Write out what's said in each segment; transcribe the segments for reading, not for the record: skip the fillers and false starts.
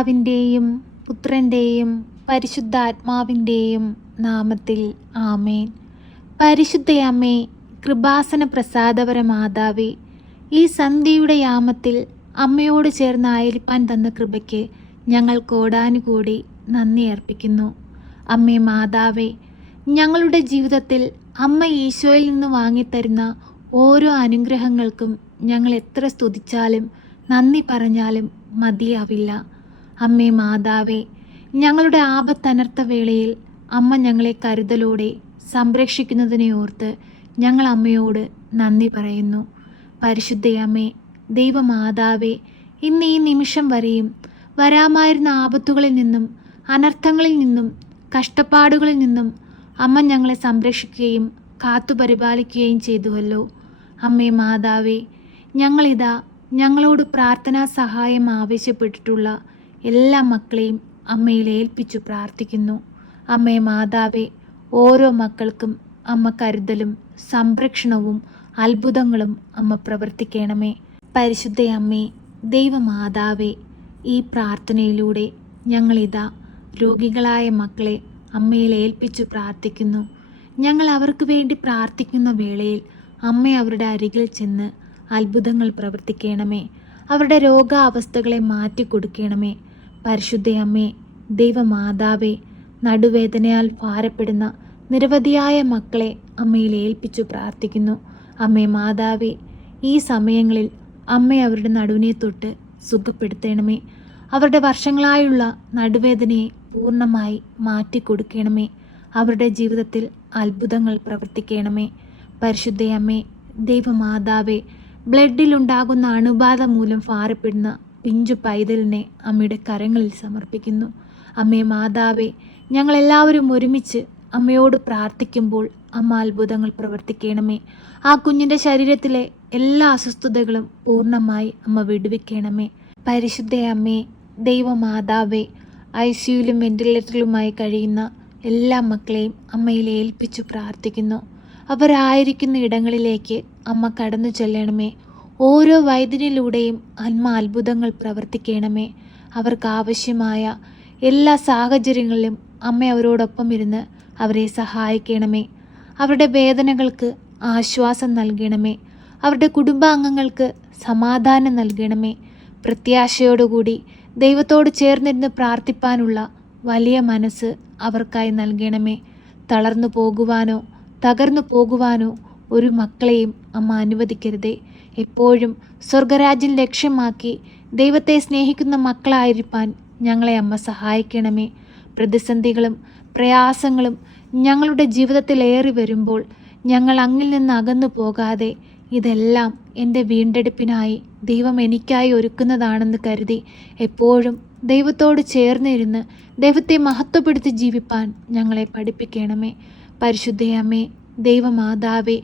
പിതാവിൻ്റെയും പുത്രൻ്റെയും പരിശുദ്ധാത്മാവിൻ്റെയും നാമത്തിൽ ആമേൻ. പരിശുദ്ധയമ്മേ, കൃപാസന പ്രസാദപര മാതാവേ, ഈ സന്ധ്യയുടെ യാമത്തിൽ അമ്മയോട് ചേർന്ന് ആയിരിക്കാൻ തന്ന കൃപയ്ക്ക് ഞങ്ങൾ കോടാനുകൂടി നന്ദി അർപ്പിക്കുന്നു. അമ്മേ മാതാവേ, ഞങ്ങളുടെ ജീവിതത്തിൽ അമ്മ ഈശോയിൽ നിന്ന് വാങ്ങിത്തരുന്ന ഓരോ അനുഗ്രഹങ്ങൾക്കും ഞങ്ങൾ എത്ര സ്തുതിച്ചാലും നന്ദി പറഞ്ഞാലും മതിയാവില്ല. അമ്മേ മാതാവേ, ഞങ്ങളുടെ ആപത്തനർത്ഥ വേളയിൽ അമ്മ ഞങ്ങളെ കരുതലോടെ സംരക്ഷിക്കുന്നതിനെ ഓർത്ത് ഞങ്ങൾ അമ്മയോട് നന്ദി പറയുന്നു. പരിശുദ്ധയമ്മേ, ദൈവമാതാവേ, ഇന്ന് ഈ നിമിഷം വരെയും വരാമായിരുന്ന ആപത്തുകളിൽ നിന്നും അനർത്ഥങ്ങളിൽ നിന്നും കഷ്ടപ്പാടുകളിൽ നിന്നും അമ്മ ഞങ്ങളെ സംരക്ഷിക്കുകയും കാത്തുപരിപാലിക്കുകയും ചെയ്തുവല്ലോ. അമ്മേ മാതാവേ, ഞങ്ങളിതാ ഞങ്ങളോട് പ്രാർത്ഥനാ സഹായം ആവശ്യപ്പെട്ടിട്ടുള്ള എല്ലാ മക്കളെയും അമ്മയിൽ ഏൽപ്പിച്ചു പ്രാർത്ഥിക്കുന്നു. അമ്മേ മാതാവേ, ഓരോ മക്കൾക്കും അമ്മ കരുതലും സംരക്ഷണവും അത്ഭുതങ്ങളും അമ്മ പ്രവർത്തിക്കണമേ. പരിശുദ്ധയമ്മേ, ദൈവമാതാവേ, ഈ പ്രാർത്ഥനയിലൂടെ ഞങ്ങളിതാ രോഗികളായ മക്കളെ അമ്മയിൽ ഏൽപ്പിച്ചു പ്രാർത്ഥിക്കുന്നു. ഞങ്ങൾ അവർക്ക് വേണ്ടി പ്രാർത്ഥിക്കുന്ന വേളയിൽ അമ്മ അവരുടെ അരികിൽ ചെന്ന് അത്ഭുതങ്ങൾ പ്രവർത്തിക്കണമേ. അവരുടെ രോഗാവസ്ഥകളെ മാറ്റിക്കൊടുക്കണമേ. പരിശുദ്ധയമ്മേ, ദൈവമാതാവേ, നടുവേദനയാൽ ഭാരപ്പെടുന്ന നിരവധിയായ മക്കളെ അമ്മയിൽ ഏൽപ്പിച്ചു പ്രാർത്ഥിക്കുന്നു. അമ്മേ മാതാവേ, ഈ സമയങ്ങളിൽ അമ്മ അവരുടെ നടുവിനെ തൊട്ട് സുഖപ്പെടുത്തണമേ. അവരുടെ വർഷങ്ങളായുള്ള നടുവേദനയെ പൂർണ്ണമായി മാറ്റിക്കൊടുക്കണമേ. അവരുടെ ജീവിതത്തിൽ അത്ഭുതങ്ങൾ പ്രവർത്തിക്കണമേ. പരിശുദ്ധയമ്മേ, ദൈവമാതാവേ, ബ്ലഡിലുണ്ടാകുന്ന അണുബാധ മൂലം ഭാരപ്പെടുന്ന പിഞ്ചു പൈതലിനെ അമ്മയുടെ കരങ്ങളിൽ സമർപ്പിക്കുന്നു. അമ്മേ മാതാവേ, ഞങ്ങളെല്ലാവരും ഒരുമിച്ച് അമ്മയോട് പ്രാർത്ഥിക്കുമ്പോൾ അമ്മ അത്ഭുതങ്ങൾ പ്രവർത്തിക്കണമേ. ആ കുഞ്ഞിൻ്റെ ശരീരത്തിലെ എല്ലാ അസ്വസ്ഥതകളും പൂർണ്ണമായി അമ്മ വിടുവിക്കണമേ. പരിശുദ്ധയമ്മേ, ദൈവമാതാവേ, ICUയിലും വെന്റിലേറ്ററിലുമായി കഴിയുന്ന എല്ലാ മക്കളെയും അമ്മയിൽ ഏൽപ്പിച്ചു പ്രാർത്ഥിക്കുന്നു. അവരായിരിക്കുന്ന ഇടങ്ങളിലേക്ക് അമ്മ കടന്നു ചെല്ലണമേ. ഓരോ വൈദ്യനിലൂടെയും അമ്മ അത്ഭുതങ്ങൾ പ്രവർത്തിക്കണമേ. അവർക്ക് ആവശ്യമായ എല്ലാ സാഹചര്യങ്ങളിലും അമ്മ അവരോടൊപ്പം ഇരുന്ന് അവരെ സഹായിക്കണമേ. അവരുടെ വേദനകൾക്ക് ആശ്വാസം നൽകണമേ. അവരുടെ കുടുംബാംഗങ്ങൾക്ക് സമാധാനം നൽകണമേ. പ്രത്യാശയോടുകൂടി ദൈവത്തോട് ചേർന്നിരുന്ന് പ്രാർത്ഥിപ്പാനുള്ള വലിയ മനസ്സ് അവർക്കായി നൽകണമേ. തളർന്നു പോകുവാനോ തകർന്നു പോകുവാനോ ഒരു മക്കളെയും അമ്മ അനുവദിക്കരുതേ. എപ്പോഴും സ്വർഗരാജ്യം ലക്ഷ്യമാക്കി ദൈവത്തെ സ്നേഹിക്കുന്ന മക്കളായിരിക്കാൻ ഞങ്ങളെ അമ്മ സഹായിക്കണമേ. പ്രതിസന്ധികളും പ്രയാസങ്ങളും ഞങ്ങളുടെ ജീവിതത്തിൽ ഏറി വരുമ്പോൾ ഞങ്ങൾ അങ്ങിൽ നിന്ന് അകന്നു പോകാതെ ഇതെല്ലാം എൻ്റെ വീണ്ടെടുപ്പിനായി ദൈവം എനിക്കായി ഒരുക്കുന്നതാണെന്ന് കരുതി എപ്പോഴും ദൈവത്തോട് ചേർന്നിരുന്ന് ദൈവത്തെ മഹത്വപ്പെടുത്തി ജീവിപ്പാൻ ഞങ്ങളെ പഠിപ്പിക്കണമേ. പരിശുദ്ധയമ്മേ, ദൈവമാതാവേ,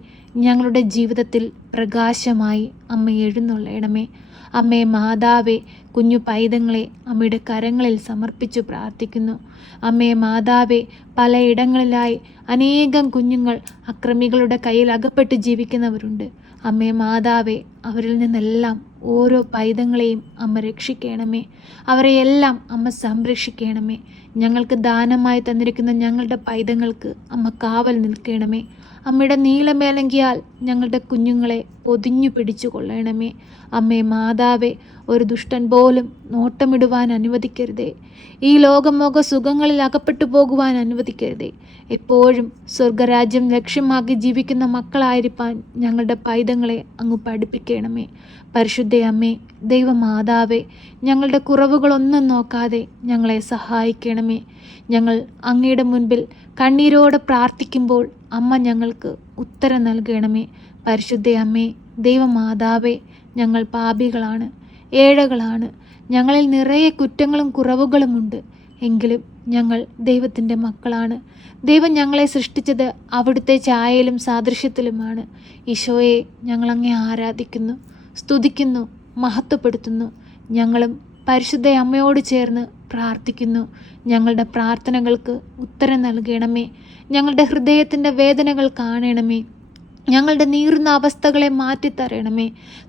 ഞങ്ങളുടെ ജീവിതത്തിൽ പ്രകാശമായി അമ്മ എഴുന്നള്ളണമേ. അമ്മേ മാതാവേ, കുഞ്ഞു പൈതങ്ങളെ അമ്മയുടെ കരങ്ങളിൽ സമർപ്പിച്ചു പ്രാർത്ഥിക്കുന്നു. അമ്മേ മാതാവേ, പലയിടങ്ങളിലായി അനേകം കുഞ്ഞുങ്ങൾ അക്രമികളുടെ കയ്യിൽ അകപ്പെട്ട് ജീവിക്കുന്നവരുണ്ട്. അമ്മേ മാതാവേ, അവരിൽ നിന്നെല്ലാം ഓരോ പൈതങ്ങളെയും അമ്മ രക്ഷിക്കണമേ. അവരെയെല്ലാം അമ്മ സംരക്ഷിക്കണമേ. ഞങ്ങൾക്ക് ദാനമായി തന്നിരിക്കുന്ന ഞങ്ങളുടെ പൈതങ്ങൾക്ക് അമ്മ കാവൽ നിൽക്കണമേ. അമ്മയുടെ നീലമേലങ്കിയാൽ ഞങ്ങളുടെ കുഞ്ഞുങ്ങളെ പൊതിഞ്ഞു പിടിച്ചു കൊള്ളണമേ. അമ്മേ മാതാവേ, ഒരു ദുഷ്ടൻ പോലും നോട്ടമിടുവാൻ അനുവദിക്കരുതേ. ഈ ലോകമോക സുഖങ്ങളിൽ അകപ്പെട്ടു പോകുവാൻ അനുവദിക്കരുതേ. എപ്പോഴും സ്വർഗരാജ്യം ലക്ഷ്യമാക്കി ജീവിക്കുന്ന മക്കളായിരിക്കാൻ ഞങ്ങളുടെ പൈതങ്ങളെ അങ്ങ് പഠിപ്പിക്കണമേ. പരിശുദ്ധയമ്മേ, ദൈവമാതാവേ, ഞങ്ങളുടെ കുറവുകളൊന്നും നോക്കാതെ ഞങ്ങളെ സഹായിക്കണമേ. ഞങ്ങൾ അങ്ങയുടെ മുൻപിൽ കണ്ണീരോടെ പ്രാർത്ഥിക്കുമ്പോൾ അമ്മ ഞങ്ങൾക്ക് ഉത്തരം നൽകണമേ. പരിശുദ്ധയമ്മേ, ദൈവമാതാവേ, ഞങ്ങൾ പാപികളാണ്, ഏഴകളാണ്. ഞങ്ങളിൽ നിറയെ കുറ്റങ്ങളും കുറവുകളുമുണ്ട്. എങ്കിലും ഞങ്ങൾ ദൈവത്തിൻ്റെ മക്കളാണ്. ദൈവം ഞങ്ങളെ സൃഷ്ടിച്ചത് അവിടുത്തെ ഛായയിലും സാദൃശ്യത്തിലുമാണ്. ഈശോയെ, ഞങ്ങളങ്ങേ ആരാധിക്കുന്നു, സ്തുതിക്കുന്നു, മഹത്വപ്പെടുത്തുന്നു. ഞങ്ങളും പരിശുദ്ധ അമ്മയോട് ചേർന്ന് പ്രാർത്ഥിക്കുന്നു. ഞങ്ങളുടെ പ്രാർത്ഥനകൾക്ക് ഉത്തരം നൽകണമേ. ഞങ്ങളുടെ ഹൃദയത്തിൻ്റെ വേദനകൾ കാണണമേ. ഞങ്ങളുടെ നീറുന്ന അവസ്ഥകളെ മാറ്റിത്തരണമേ.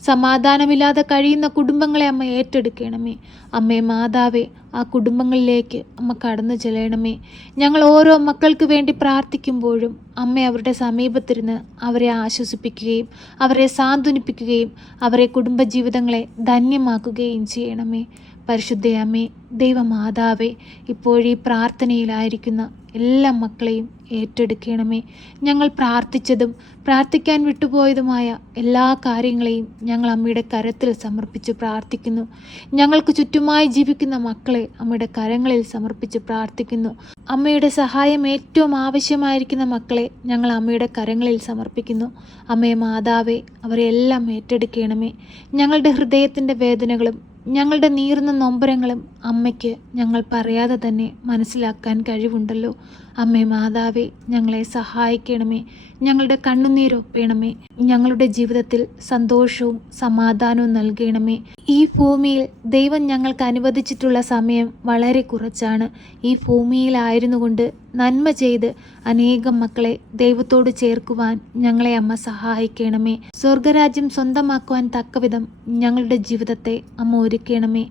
സമാധാനമില്ലാതെ കഴിയുന്ന കുടുംബങ്ങളെ അമ്മ ഏറ്റെടുക്കണമേ. അമ്മേ മാതാവേ, ആ കുടുംബങ്ങളിലേക്ക് അമ്മ കടന്നു ചെല്ലണമേ. ഞങ്ങൾ ഓരോ മക്കൾക്ക് വേണ്ടി പ്രാർത്ഥിക്കുമ്പോഴും അമ്മ അവരുടെ സമീപത്തിരുന്ന് അവരെ ആശ്വസിപ്പിക്കുകയും അവരെ സാന്ത്വനിപ്പിക്കുകയും അവരെ കുടുംബജീവിതങ്ങളെ ധന്യമാക്കുകയും ചെയ്യണമേ. പരിശുദ്ധയമ്മേ, ദൈവമാതാവേ, ഇപ്പോഴീ പ്രാർത്ഥനയിലായിരിക്കുന്ന എല്ലാ മക്കളെയും ഏറ്റെടുക്കണമേ. ഞങ്ങൾ പ്രാർത്ഥിച്ചതും പ്രാർത്ഥിക്കാൻ വിട്ടുപോയതുമായ എല്ലാ കാര്യങ്ങളെയും ഞങ്ങൾ അമ്മയുടെ കരത്തിൽ സമർപ്പിച്ച് പ്രാർത്ഥിക്കുന്നു. ഞങ്ങൾക്ക് ചുറ്റുമായി ജീവിക്കുന്ന മക്കളെ അമ്മയുടെ കരങ്ങളിൽ സമർപ്പിച്ച് പ്രാർത്ഥിക്കുന്നു. അമ്മയുടെ സഹായം ഏറ്റവും ആവശ്യമായിരിക്കുന്ന മക്കളെ ഞങ്ങൾ അമ്മയുടെ കരങ്ങളിൽ സമർപ്പിക്കുന്നു. അമ്മേ മാതാവേ, അവരെല്ലാം ഏറ്റെടുക്കണമേ. ഞങ്ങളുടെ ഹൃദയത്തിൻ്റെ വേദനകളും ഞങ്ങളുടെ നീറുന്ന നൊമ്പരങ്ങളും അമ്മയ്ക്ക് ഞങ്ങൾ പറയാതെ തന്നെ മനസ്സിലാക്കാൻ കഴിവുണ്ടല്ലോ. അമ്മേ മാതാവേ, ഞങ്ങളെ സഹായിക്കണമേ. ഞങ്ങളുടെ കണ്ണുനീരൊപ്പണമേ. ഞങ്ങളുടെ ജീവിതത്തിൽ സന്തോഷവും സമാധാനവും നൽകണമേ. ഈ ഭൂമിയിൽ ദൈവം ഞങ്ങൾക്ക് അനുവദിച്ചിട്ടുള്ള സമയം വളരെ കുറച്ചാണ്. ഈ ഭൂമിയിലായിരുന്നു കൊണ്ട് നന്മ ചെയ്ത് അനേകം മക്കളെ ദൈവത്തോട് ചേർക്കുവാൻ ഞങ്ങളെ അമ്മ സഹായിക്കണമേ. സ്വർഗരാജ്യം സ്വന്തമാക്കുവാൻ തക്കവിധം ഞങ്ങളുടെ ജീവിതത്തെ അമ്മ ഒരുക്കണമേ.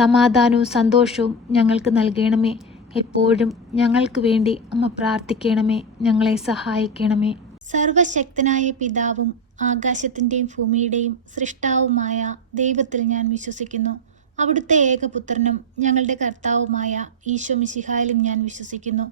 സമാധാനവും സന്തോഷവും ഞങ്ങൾക്ക് നൽകണമേ. എപ്പോഴും ഞങ്ങൾക്ക് വേണ്ടി അമ്മ പ്രാർത്ഥിക്കണമേ. ഞങ്ങളെ സഹായിക്കണമേ. സർവശക്തനായ പിതാവും ആകാശത്തിൻ്റെയും ഭൂമിയുടെയും സൃഷ്ടാവുമായ ദൈവത്തിൽ ഞാൻ വിശ്വസിക്കുന്നു. അവിടുത്തെ ഏകപുത്രനും ഞങ്ങളുടെ കർത്താവുമായ ഈശോ മിശിഹായിലും ഞാൻ വിശ്വസിക്കുന്നു.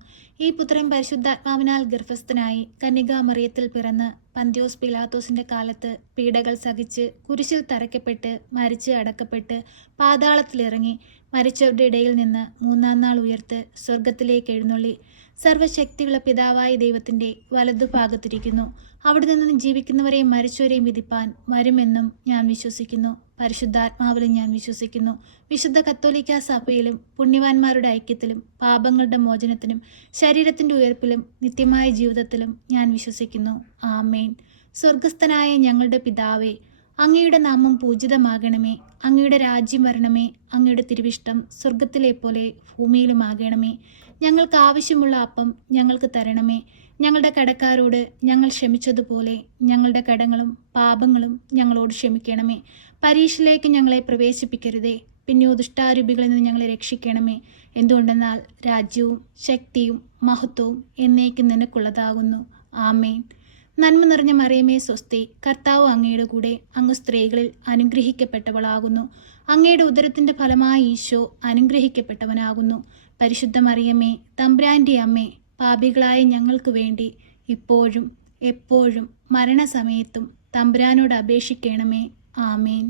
ഈ പുത്രൻ പരിശുദ്ധാത്മാവിനാൽ ഗർഭസ്ഥനായി കന്യകാമറിയത്തിൽ പിറന്ന് പന്ത്യോസ് പിലാത്തോസിന്റെ കാലത്ത് പീഡകൾ സഹിച്ച് കുരിശിൽ തറയ്ക്കപ്പെട്ട് മരിച്ച് അടക്കപ്പെട്ട് പാതാളത്തിലിറങ്ങി മരിച്ചവരുടെ ഇടയിൽ നിന്ന് മൂന്നാം നാൾ ഉയർത്ത് സ്വർഗത്തിലേക്ക് എഴുന്നള്ളി സർവശക്തിയുള്ള പിതാവായ ദൈവത്തിൻ്റെ വലതുഭാഗത്തിരിക്കുന്നു. അവിടെ നിന്ന് ജീവിക്കുന്നവരെയും മരിച്ചവരെയും വിധിപ്പാൻ വരുമെന്നും ഞാൻ വിശ്വസിക്കുന്നു. പരിശുദ്ധാത്മാവിലും ഞാൻ വിശ്വസിക്കുന്നു. വിശുദ്ധ കത്തോലിക്ക സഭയിലും പുണ്യവാന്മാരുടെ ഐക്യത്തിലും പാപങ്ങളുടെ മോചനത്തിനും ശരീരത്തിൻ്റെ ഉയർപ്പിലും നിത്യമായ ജീവിതത്തിലും ഞാൻ വിശ്വസിക്കുന്നു. ആമേൻ. സ്വർഗസ്ഥനായ ഞങ്ങളുടെ പിതാവേ, അങ്ങയുടെ നാമം പൂജിതമാകണമേ. അങ്ങയുടെ രാജ്യം വരണമേ. അങ്ങയുടെ തിരുവിഷ്ടം സ്വർഗത്തിലെ പോലെ ഭൂമിയിലുമാകണമേ. ഞങ്ങൾക്ക് ആവശ്യമുള്ള അപ്പം ഞങ്ങൾക്ക് തരണമേ. ഞങ്ങളുടെ കടക്കാരോട് ഞങ്ങൾ ക്ഷമിച്ചതുപോലെ ഞങ്ങളുടെ കടങ്ങളും പാപങ്ങളും ഞങ്ങളോട് ക്ഷമിക്കണമേ. പരീക്ഷയിലേക്ക് ഞങ്ങളെ പ്രവേശിപ്പിക്കരുതേ, പിന്നെയോ ദുഷ്ടാരൂപികളിൽ നിന്ന് ഞങ്ങളെ രക്ഷിക്കണമേ. എന്തുകൊണ്ടെന്നാൽ രാജ്യവും ശക്തിയും മഹത്വവും എന്നേക്കും നിനക്കുള്ളതാകുന്നു. ആമേൻ. നന്മ നിറഞ്ഞ മറിയമേ സ്വസ്തി, കർത്താവ് അങ്ങയുടെ കൂടെ, അങ്ങ് സ്ത്രീകളിൽ അനുഗ്രഹിക്കപ്പെട്ടവളാകുന്നു. അങ്ങയുടെ ഉദരത്തിൻ്റെ ഫലമായ ഈശോ അനുഗ്രഹിക്കപ്പെട്ടവനാകുന്നു. പരിശുദ്ധ മറിയമേ, തമ്പുരാൻ്റെ അമ്മേ, പാപികളായ ഞങ്ങൾക്ക് വേണ്ടി ഇപ്പോഴും എപ്പോഴും മരണസമയത്തും തമ്പുരാനോട് അപേക്ഷിക്കണമേ. ആമേൻ.